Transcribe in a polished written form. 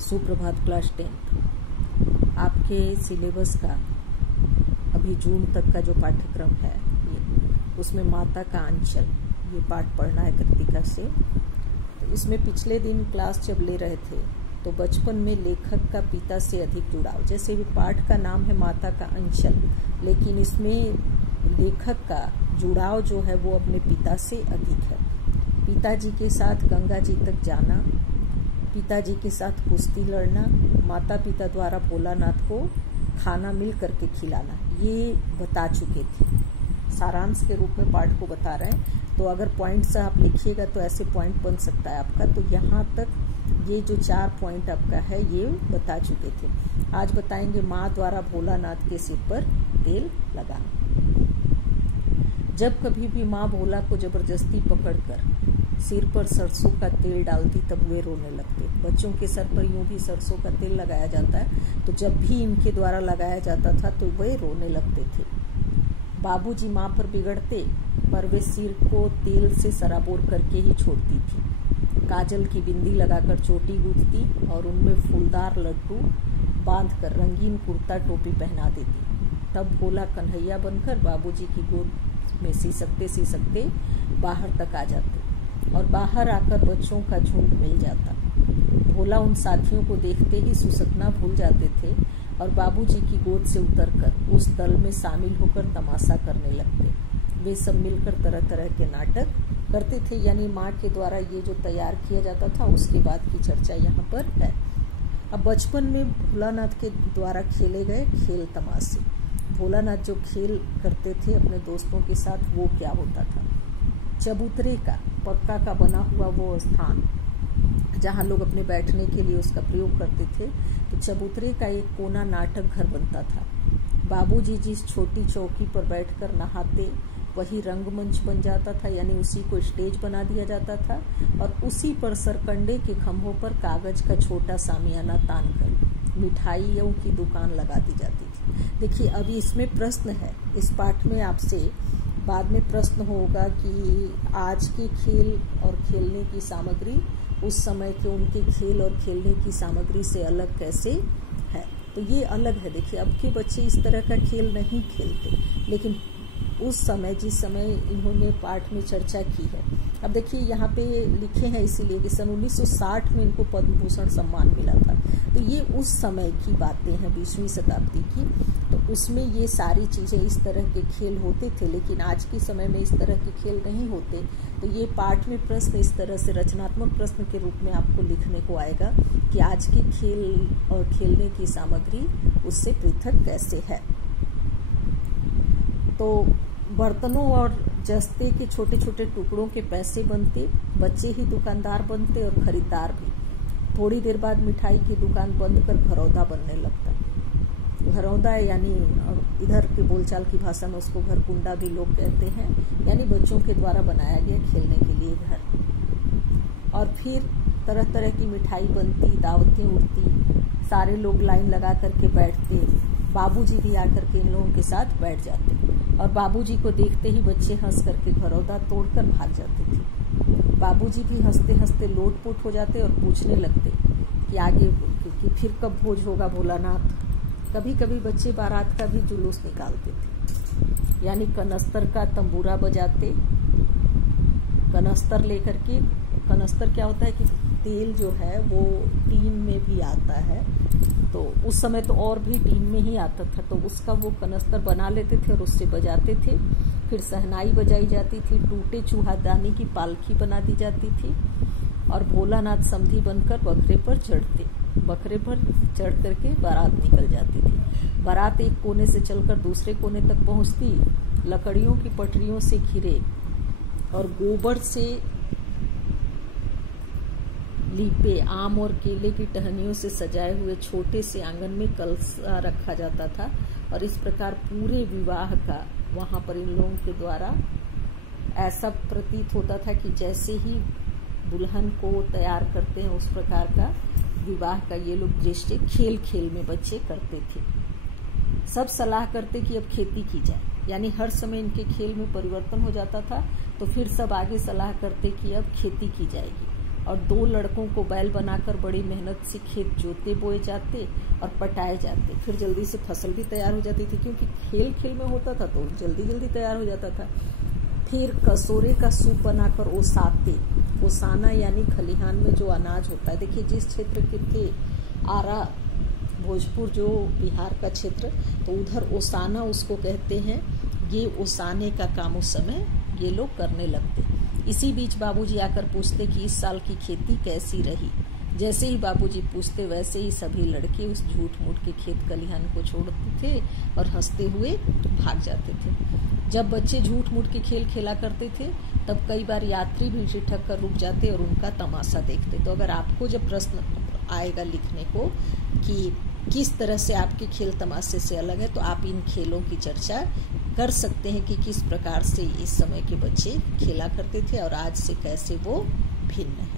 सुप्रभात class 10th। आपके syllabus का अभी जून तक का जो पाठ्यक्रम है उसमें माता का अंचल ये पाठ पढ़ना है कृतिका से। तो इसमें पिछले दिन क्लास जब ले रहे थे तो बचपन में लेखक का पिता से अधिक जुड़ाव, जैसे भी पाठ का नाम है माता का अंचल, लेकिन इसमें लेखक का जुड़ाव जो है वो अपने पिता से अधिक है। पिताजी के साथ गंगा जी तक जाना, पिताजी के साथ कुश्ती लड़ना, माता पिता द्वारा भोलानाथ को खाना मिल करके खिलाना, ये बता चुके थे। सारांश के रूप में पाठ को बता रहे हैं, तो अगर पॉइंट्स आप लिखिएगा तो ऐसे पॉइंट बन सकता है आपका। तो यहाँ तक ये जो 4 पॉइंट आपका है ये बता चुके थे। आज बताएंगे माँ द्वारा भोलानाथ के सिर पर तेल लगाना। जब कभी भी माँ भोला को जबरदस्ती पकड़कर सिर पर सरसों का तेल डालती तब वे रोने लगते। बच्चों के सर पर यूं भी सरसों का तेल लगाया जाता है, तो जब भी इनके द्वारा लगाया जाता था तो वे रोने लगते थे। बाबूजी माँ पर बिगड़ते पर वे सिर को तेल से सराबोर करके ही छोड़ती थी। काजल की बिंदी लगाकर चोटी गूंथती और उनमें फूलदार लड्डू बांधकर रंगीन कुर्ता टोपी पहना देती। तब भोला कन्हैया बनकर बाबूजी की गोद में सिसकते बाहर तक आ जाते और बाहर आकर बच्चों का झुंड मिल जाता। भोला उन साथियों को देखते ही सुसकना भूल जाते थे और बाबूजी की गोद से उतरकर उस दल में शामिल होकर तमाशा करने लगते। वे सब मिलकर तरह तरह के नाटक करते थे। यानी माँ के द्वारा ये जो तैयार किया जाता था उसके बाद की चर्चा यहाँ पर है। अब बचपन में भोलानाथ के द्वारा खेले गए खेल तमाशे, भोलानाथ जो खेल करते थे अपने दोस्तों के साथ वो क्या होता था। चबूतरे का पक्का का बना हुआ वो स्थान जहाँ लोग अपने बैठने के लिए उसका प्रयोग करते थे, तो चबूतरे का एक कोना नाटक घर बनता था। बाबूजी जिस छोटी चौकी पर बैठकर नहाते वही रंगमंच बन जाता था, यानी उसी को स्टेज बना दिया जाता था और उसी पर सरकंडे के खंभों पर कागज का छोटा सामियाना तानकर मिठाइयों की दुकान लगा दी जाती थी। देखिए अभी इसमें प्रश्न है, इस पाठ में आपसे बाद में प्रश्न होगा कि आज के खेल और खेलने की सामग्री उस समय के उनके खेल और खेलने की सामग्री से अलग कैसे है। तो ये अलग है। देखिए अब के बच्चे इस तरह का खेल नहीं खेलते, लेकिन उस समय जिस समय इन्होंने पाठ में चर्चा की है। अब देखिए यहाँ पे लिखे हैं इसीलिए कि सन 1960 में इनको पद्म भूषण सम्मान मिला था। तो ये उस समय की बातें हैं, 20वीं शताब्दी की। तो उसमें ये सारी चीज़ें इस तरह के खेल होते थे, लेकिन आज के समय में इस तरह के खेल नहीं होते। तो ये पाठ में प्रश्न इस तरह से रचनात्मक प्रश्न के रूप में आपको लिखने को आएगा कि आज के खेल और खेलने की सामग्री उससे पृथक कैसे है। तो बर्तनों और जस्ते के छोटे छोटे टुकड़ों के पैसे बनते, बच्चे ही दुकानदार बनते और खरीदार भी। थोड़ी देर बाद मिठाई की दुकान बंद कर घरौदा बनने लगता। घरौदा यानी इधर के बोलचाल की भाषा में उसको घरकुंडा भी लोग कहते हैं, यानी बच्चों के द्वारा बनाया गया खेलने के लिए घर। और फिर तरह तरह की मिठाई बनती, दावतें उड़ती, सारे लोग लाइन लगा करके बैठते। बाबूजी भी आकर के इन लोगों के साथ बैठ जाते और बाबूजी को देखते ही बच्चे हंस करके घरौदा तोड़कर भाग जाते थे। बाबूजी भी हंसते हंसते लोटपोट हो जाते और पूछने लगते कि आगे कि फिर कब भोज होगा भोलानाथ। कभी कभी बच्चे बारात का भी जुलूस निकालते थे, यानी कनस्तर का तंबूरा बजाते। कनस्तर लेकर के, कनस्तर क्या होता है कि तेल जो है वो टीन में भी आता है, तो उस समय तो और भी टीन में ही आता था, तो उसका वो कनस्तर बना लेते थे और उससे बजाते थे। फिर सहनाई बजाई जाती थी, टूटे चूहादानी की पालकी बना दी जाती थी और भोलानाथ समधी बनकर बकरे पर चढ़ते। बकरे पर चढ़ करके बारात निकल जाती थी। बारात एक कोने से चलकर दूसरे कोने तक पहुंचती, लकड़ियों की पटरियों से घिरे और गोबर से लीपे आम और केले की टहनियों से सजाए हुए छोटे से आंगन में कलसा रखा जाता था और इस प्रकार पूरे विवाह का वहां पर इन लोगों के द्वारा ऐसा प्रतीत होता था कि जैसे ही दुल्हन को तैयार करते हैं उस प्रकार का विवाह का ये लोग दृश्य खेल खेल में बच्चे करते थे। सब सलाह करते कि अब खेती की जाए, यानी हर समय इनके खेल में परिवर्तन हो जाता था। तो फिर सब आगे सलाह करते कि अब खेती की जाएगी और 2 लड़कों को बैल बनाकर बड़ी मेहनत से खेत जोते बोए जाते और पटाए जाते, फिर जल्दी से फसल भी तैयार हो जाती थी, क्योंकि खेल खेल में होता था तो जल्दी जल्दी तैयार हो जाता था। फिर कसोरे का सूप बनाकर ओसाते, ओसाना यानी खलिहान में जो अनाज होता है। देखिए जिस क्षेत्र के थे आरा, भोजपुर जो बिहार का क्षेत्र, तो उधर ओसाना उसको कहते हैं। ये ओसाने का काम उस समय ये लोग करने लगते। इसी बीच बाबूजी आकर पूछते कि इस साल की खेती कैसी रही। जैसे ही बाबूजी पूछते वैसे ही सभी लड़के उस झूठ मूठ के खेत खलिहान को छोड़ते थे और हंसते हुए भाग जाते थे। जब बच्चे झूठ मूठ के खेल खेला करते थे तब कई बार यात्री भी ठिठक कर रुक जाते और उनका तमाशा देखते। तो अगर आपको जब प्रश्न आएगा लिखने को कि किस तरह से आपके खेल तमाशे से अलग है, तो आप इन खेलों की चर्चा कर सकते हैं कि किस प्रकार से इस समय के बच्चे खेला करते थे और आज से कैसे वो भिन्न है।